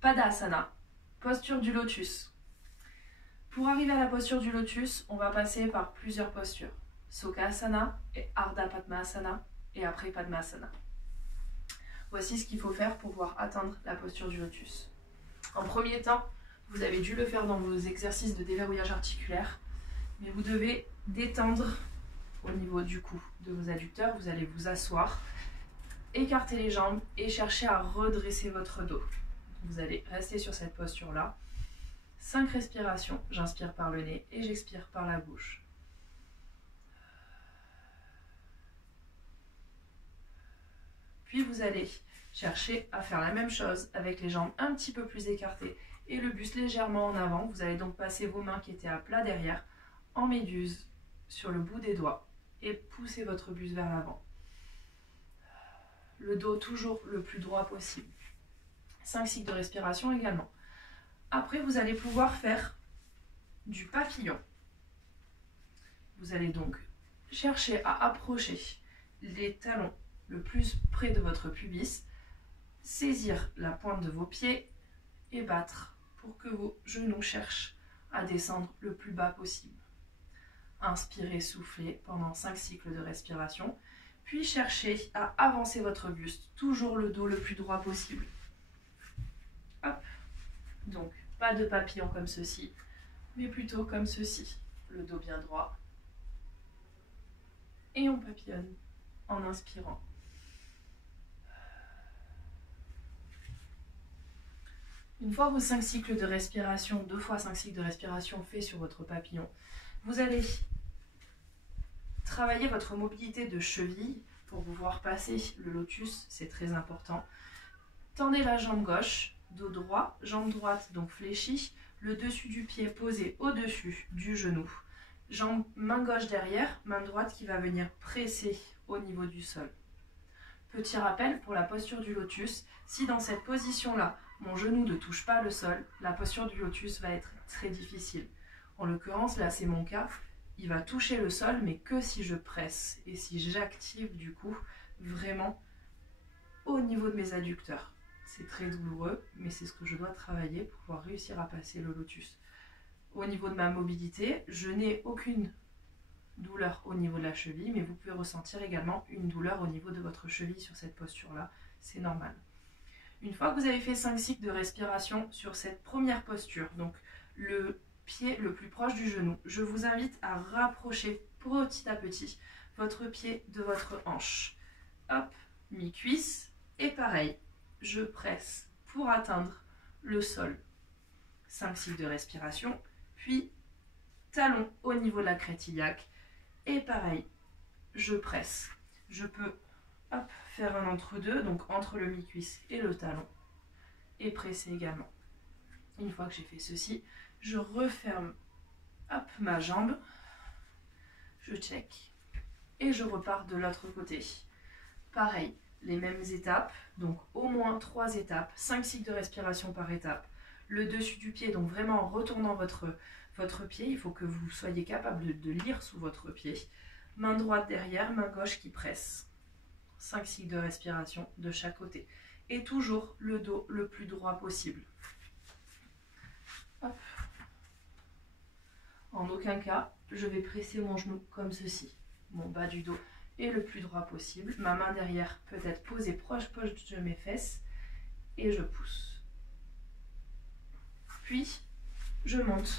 Padasana, posture du lotus. Pour arriver à la posture du lotus, on va passer par plusieurs postures. Sukhasana et Ardha Padmasana et après Padmasana. Voici ce qu'il faut faire pour pouvoir atteindre la posture du lotus. En premier temps, vous avez dû le faire dans vos exercices de déverrouillage articulaire, mais vous devez détendre au niveau du cou de vos adducteurs. Vous allez vous asseoir, écarter les jambes et chercher à redresser votre dos. Vous allez rester sur cette posture-là. 5 respirations, j'inspire par le nez et j'expire par la bouche. Puis vous allez chercher à faire la même chose avec les jambes un petit peu plus écartées et le buste légèrement en avant. Vous allez donc passer vos mains qui étaient à plat derrière en méduse sur le bout des doigts et pousser votre buste vers l'avant. Le dos toujours le plus droit possible. 5 cycles de respiration également. Après, vous allez pouvoir faire du papillon. Vous allez donc chercher à approcher les talons le plus près de votre pubis, saisir la pointe de vos pieds et battre pour que vos genoux cherchent à descendre le plus bas possible. Inspirez, soufflez pendant 5 cycles de respiration, puis cherchez à avancer votre buste, toujours le dos le plus droit possible. Hop. Donc, pas de papillon comme ceci, mais plutôt comme ceci. Le dos bien droit. Et on papillonne en inspirant. Une fois vos 5 cycles de respiration, 2 fois 5 cycles de respiration faits sur votre papillon, vous allez travailler votre mobilité de cheville pour pouvoir passer le lotus, c'est très important. Tendez la jambe gauche, dos droit, jambe droite donc fléchie, le dessus du pied posé au-dessus du genou. Main gauche derrière, main droite qui va venir presser au niveau du sol. Petit rappel pour la posture du lotus, si dans cette position-là, mon genou ne touche pas le sol, la posture du lotus va être très difficile. En l'occurrence, là c'est mon cas, il va toucher le sol, mais que si je presse et si j'active du coup vraiment au niveau de mes adducteurs. C'est très douloureux, mais c'est ce que je dois travailler pour pouvoir réussir à passer le lotus. Au niveau de ma mobilité, je n'ai aucune douleur au niveau de la cheville, mais vous pouvez ressentir également une douleur au niveau de votre cheville sur cette posture-là, c'est normal. Une fois que vous avez fait 5 cycles de respiration sur cette première posture, donc le pied le plus proche du genou, je vous invite à rapprocher petit à petit votre pied de votre hanche. Hop, mi-cuisse, et pareil, je presse pour atteindre le sol. 5 cycles de respiration, puis talon au niveau de la crête iliaque, et pareil, je presse. Je peux faire un entre-deux, donc entre le mi-cuisse et le talon, et presser également. Une fois que j'ai fait ceci, je referme ma jambe, je check, et je repars de l'autre côté. Pareil, les mêmes étapes, donc au moins 3 étapes, 5 cycles de respiration par étape. Le dessus du pied, donc vraiment en retournant votre pied, il faut que vous soyez capable de lire sous votre pied. Main droite derrière, main gauche qui presse. 5 cycles de respiration de chaque côté. Et toujours le dos le plus droit possible. Hop. En aucun cas, je vais presser mon genou comme ceci. Mon bas du dos est le plus droit possible. Ma main derrière peut être posée proche de mes fesses. Et je pousse. Puis, je monte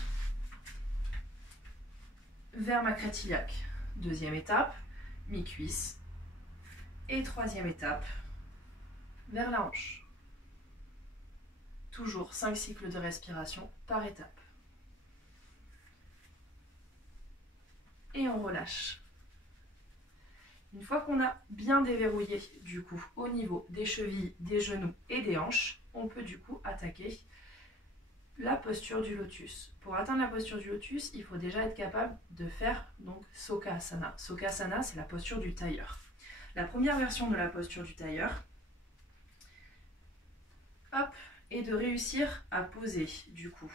vers ma crête iliaque. Deuxième étape, mi-cuisse. Et troisième étape, vers la hanche. Toujours 5 cycles de respiration par étape. Et on relâche. Une fois qu'on a bien déverrouillé du coup au niveau des chevilles, des genoux et des hanches, on peut du coup attaquer la posture du lotus. Pour atteindre la posture du lotus, il faut déjà être capable de faire donc Sukhasana. Sukhasana, c'est la posture du tailleur. La première version de la posture du tailleur, est de réussir à poser du coup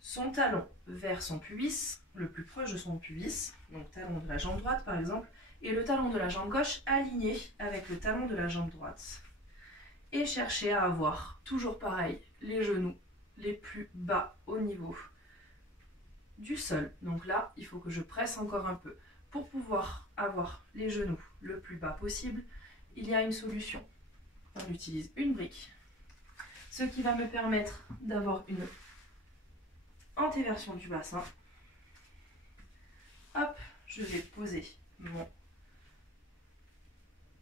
son talon vers son pubis, le plus proche de son pubis, donc talon de la jambe droite par exemple, et le talon de la jambe gauche aligné avec le talon de la jambe droite. Et cherchez à avoir, toujours pareil, les genoux les plus bas au niveau du sol. Donc là, il faut que je presse encore un peu. Pour pouvoir avoir les genoux le plus bas possible, il y a une solution. On utilise une brique, ce qui va me permettre d'avoir une antéversion du bassin. Hop, je vais poser mon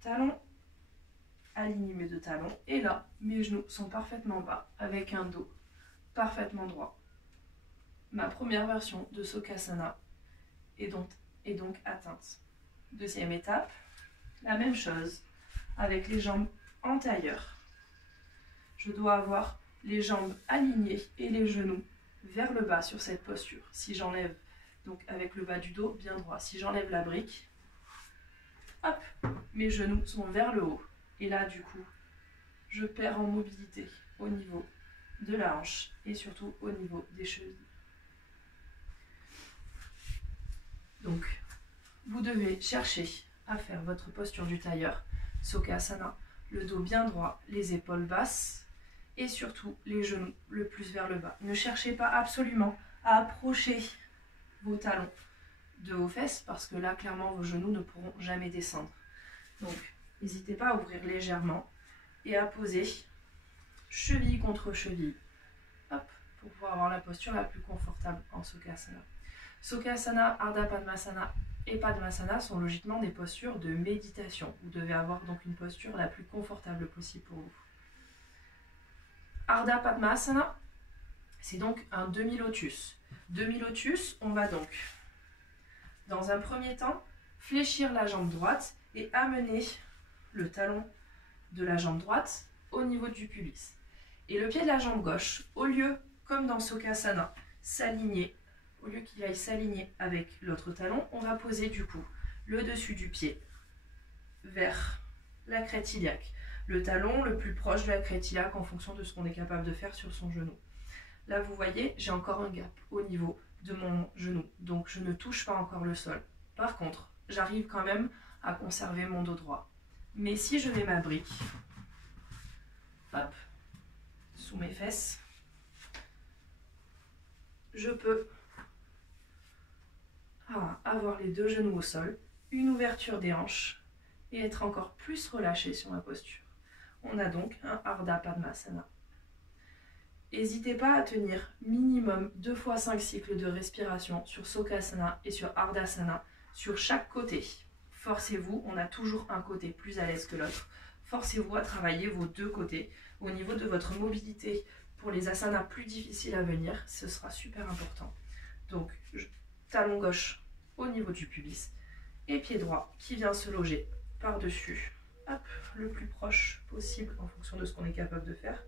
talon, aligner mes deux talons, et là, mes genoux sont parfaitement bas, avec un dos parfaitement droit. Ma première version de Sukhasana est donc atteinte. Deuxième étape, la même chose, avec les jambes antérieures. Je dois avoir les jambes alignées et les genoux vers le bas sur cette posture. Si j'enlève, donc avec le bas du dos bien droit, si j'enlève la brique, hop, mes genoux sont vers le haut. Et là, du coup, je perds en mobilité au niveau de la hanche et surtout au niveau des chevilles. Donc, vous devez chercher à faire votre posture du tailleur, Sukhasana, le dos bien droit, les épaules basses et surtout les genoux le plus vers le bas. Ne cherchez pas absolument à approcher vos talons de vos fesses parce que là, clairement, vos genoux ne pourront jamais descendre. Donc, n'hésitez pas à ouvrir légèrement et à poser cheville contre cheville. Hop, pour pouvoir avoir la posture la plus confortable en Sukhasana. Sukhasana, Ardha Padmasana et Padmasana sont logiquement des postures de méditation. Vous devez avoir donc une posture la plus confortable possible pour vous. Ardha Padmasana, c'est donc un demi-lotus. Demi-lotus, on va donc, dans un premier temps, fléchir la jambe droite et amener le talon de la jambe droite au niveau du pubis. Et le pied de la jambe gauche, au lieu, comme dans Sukhasana, s'aligner, au lieu qu'il aille s'aligner avec l'autre talon, on va poser du coup le dessus du pied vers la crête iliaque. Le talon le plus proche de la crête iliaque en fonction de ce qu'on est capable de faire sur son genou. Là, vous voyez, j'ai encore un gap au niveau de mon genou, donc je ne touche pas encore le sol. Par contre, j'arrive quand même à conserver mon dos droit. Mais si je mets ma brique, hop, sous mes fesses, je peux avoir les deux genoux au sol, une ouverture des hanches et être encore plus relâché sur ma posture. On a donc un Ardha Padmasana. N'hésitez pas à tenir minimum 2 fois 5 cycles de respiration sur Sukhasana et sur Ardhasana sur chaque côté. Forcez-vous, on a toujours un côté plus à l'aise que l'autre. Forcez-vous à travailler vos deux côtés. Au niveau de votre mobilité, pour les asanas plus difficiles à venir, ce sera super important. Donc, talon gauche au niveau du pubis et pied droit qui vient se loger par-dessus, le plus proche possible en fonction de ce qu'on est capable de faire,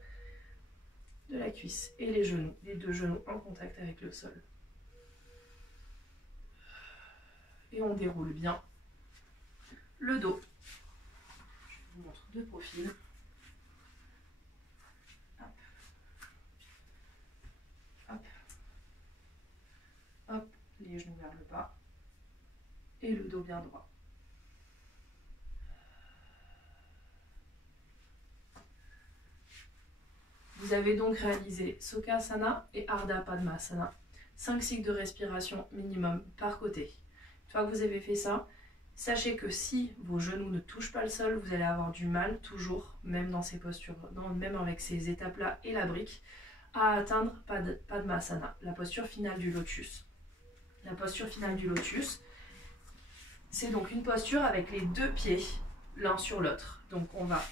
de la cuisse et les genoux, les deux genoux en contact avec le sol. Et on déroule bien le dos. Je vous montre de profil. Hop. Hop. Hop. Les genoux vers le bas. Et le dos bien droit. Vous avez donc réalisé Sukhasana et Ardha Padmasana. 5 cycles de respiration minimum par côté. Une fois que vous avez fait ça, sachez que si vos genoux ne touchent pas le sol, vous allez avoir du mal, toujours, même dans ces postures, même avec ces étapes-là et la brique, à atteindre Padmasana, la posture finale du lotus. La posture finale du lotus, c'est donc une posture avec les deux pieds l'un sur l'autre. Donc on va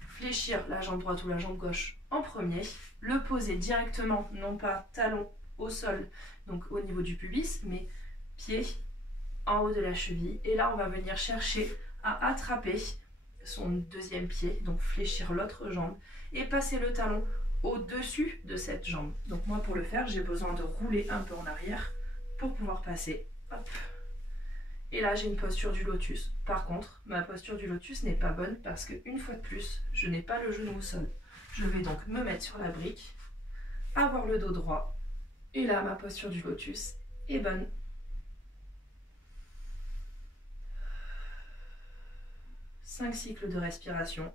fléchir la jambe droite ou la jambe gauche en premier, le poser directement, non pas talon au sol, donc au niveau du pubis, mais pied en haut de la cheville. Et là, on va venir chercher à attraper son deuxième pied, donc fléchir l'autre jambe et passer le talon au-dessus de cette jambe. Donc moi, pour le faire, j'ai besoin de rouler un peu en arrière pour pouvoir passer. Hop. Et là, j'ai une posture du lotus. Par contre, ma posture du lotus n'est pas bonne parce qu'une fois de plus, je n'ai pas le genou au sol. Je vais donc me mettre sur la brique, avoir le dos droit. Et là, ma posture du lotus est bonne. Cinq cycles de respiration.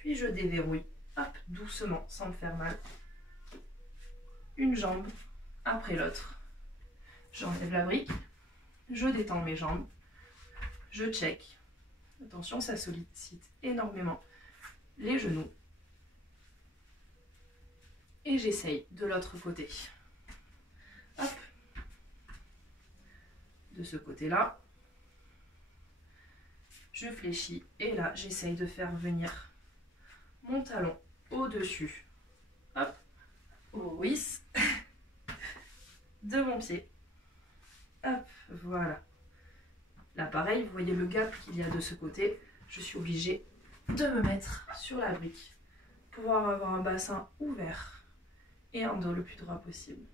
Puis je déverrouille, hop, doucement, sans me faire mal. Une jambe après l'autre. J'enlève la brique, je détends mes jambes, je check. Attention, ça sollicite énormément les genoux. Et j'essaye de l'autre côté. Hop. De ce côté-là. Je fléchis et là, j'essaye de faire venir mon talon au-dessus. Hop. Au whis. De mon pied. Hop, voilà. Là, pareil, vous voyez le gap qu'il y a de ce côté. Je suis obligée de me mettre sur la brique pour pouvoir avoir un bassin ouvert et un dos le plus droit possible.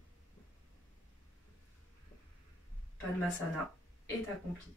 Padmasana est accompli.